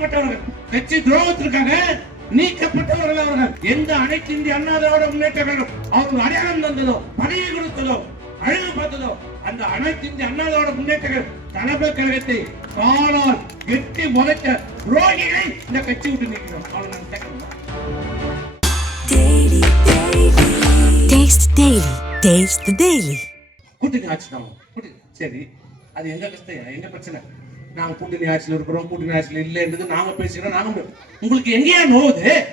நீக்கப்பட்டவர்கள் கட்சி துரோகத்திற்காக நீக்கப்பட்டவர்கள் அவர்கள். எந்த அனைத்து இந்திய அண்ணா திராவிட முன்னேற்ற கழகம் அவர்கள் அடையாளம் தந்ததோ பதவி கொடுத்ததோ அழகு பார்த்ததோ அந்த அனைத்து இந்திய அண்ணா திராவிட முன்னேற்ற தலைமை கழகத்தை காலால் எட்டி முளைத்த துரோகிகளை இந்த கட்சி விட்டு நீக்கிறோம் கூட்டணி. சரி. அது எங்க கஷ்டம்? எங்க பிரச்சனை? நாங்க கூட்டணி ஆட்சியில் இருக்கிறோம் கூட்டணி ஆட்சியில் இல்லைன்றது நாங்க பேசிக்கிறோம் நாங்க உங்களுக்கு எங்கேயா நோவுது?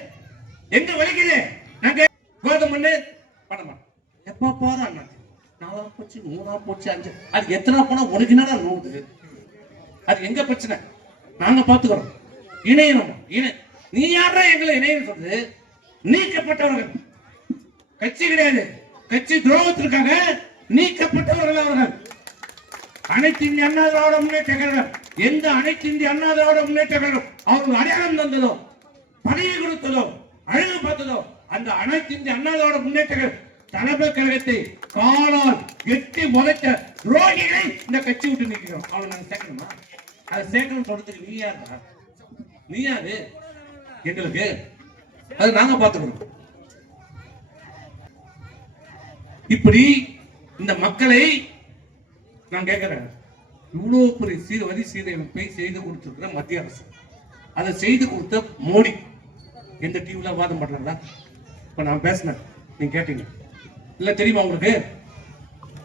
எங்க வலிக்குது? நாங்க கோதம் பண்ணு. பண்ண மாட்டோம். எப்ப போறோம் அண்ணா? நாலா போச்சு மூணா போச்சு அஞ்சு. அது எத்தனை போனா உனக்கு என்னடா நோவுது? அது எங்க பிரச்சனை? நாங்க பாத்துக்கிறோம். இணையணும்? இணை நீ யாரா எங்களை இணையம் சொல்றது நீக்கப்பட்டவர்கள். கட்சி கிடையாது. கட்சி துரோகத்திற்காக நீக்கப்பட்டவர்கள் அவர்கள். அனைத்து இந்திய அண்ணா திராவிட முன்னேற்ற கழகம். எந்த அனைத்து இந்திய அண்ணா திராவிட முன்னேற்ற கழகம் அவர்கள் அடையாளம் தந்ததோ பணியை கொடுத்ததோ அழகு பார்த்ததோ அந்த அனைத்து இந்திய அண்ணா திராவிட முன்னேற்ற கழகம் தலைமை கழகத்தை காலால் எட்டி முளைச்ச துரோகிகளை இந்த கட்சி விட்டு நிற்கிறோம் அவளை நாங்க சேர்க்கணுமா? அதை சேர்க்கணும் சொல்றதுக்கு நீ யாருடா நீ யாரு? எங்களுக்கு. அது நாங்க பார்த்துக்கணும். இப்படி இந்த மக்களை நான் கேட்கிறேன் இவ்வளவு பெரிய சீர வரி சீரமைப்பை செய்து கொடுத்திருக்கிற மத்திய அரசு. அதை செய்து கொடுத்த மோடி. எந்த டிவில வாதம் பண்றாங்களா? இப்ப நான் பேசினேன். நீங்க கேட்டீங்க. இல்ல தெரியுமா உங்களுக்கு?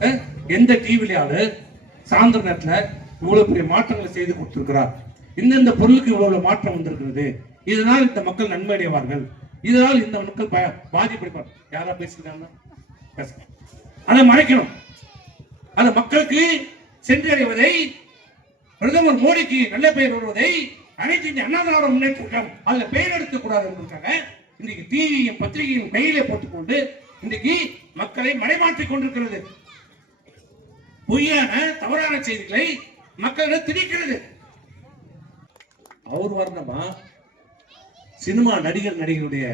அஹ்? எந்த டிவிலையாவது சாயந்தர நேரத்துல இவ்வளவு பெரிய மாற்றங்களை செய்து கொடுத்திருக்கிறார்? இந்தந்த பொருளுக்கு இவ்வளவு மாற்றம் வந்திருக்கிறது. இதனால் இந்த மக்கள் நன்மை அடைவார்கள் இதனால் இந்த மக்கள் பாதிப்படைப்பார் யாரா பேசிருக்காங்க பேசுங்க. அதை மறைக்கணும். அது மக்களுக்கு சென்றடைவதை பிரதமர் மோடிக்கு நல்ல பெயர் வருவதை அனைத்து இந்திய அண்ணா திராவிட அதுல பெயர் எடுத்துக்கூடாது என்பதற்காக இன்றைக்கு டிவியும் பத்திரிகையும் கையிலே போட்டுக்கொண்டு இன்றைக்கு மக்களை மடைமாற்றிக் கொண்டிருக்கிறது. பொய்யான தவறான செய்திகளை மக்களிடம் திணிக்கிறது. அவர் வரணுமா? சினிமா நடிகர் நடிகருடைய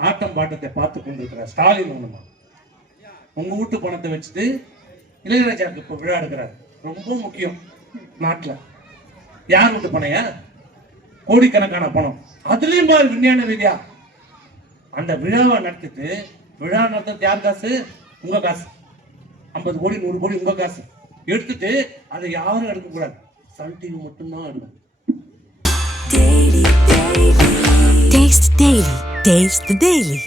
ஆட்டம் பாட்டத்தை பார்த்து கொண்டிருக்கிறார் ஸ்டாலின் வரணுமா? உங்க வீட்டு பணத்தை வச்சுட்டு இளையராஜாவுக்கு இப்போ விழா எடுக்கிறார். ரொம்ப முக்கியம் நாட்டில். யார் வீட்டு பணையா? கோடிக்கணக்கான பணம். அதுலயும் பாரு விஞ்ஞான ரீதியா. அந்த விழாவை நடத்திட்டு விழா நடத்துறது யார் காசு? உங்க காசு. ஐம்பது கோடி நூறு கோடி உங்க காசு. எடுத்துட்டு அதை யாரும் எடுக்க கூடாது. சன் டிவி மட்டும்தான் எடுக்கும். Taste the daily. Taste the daily.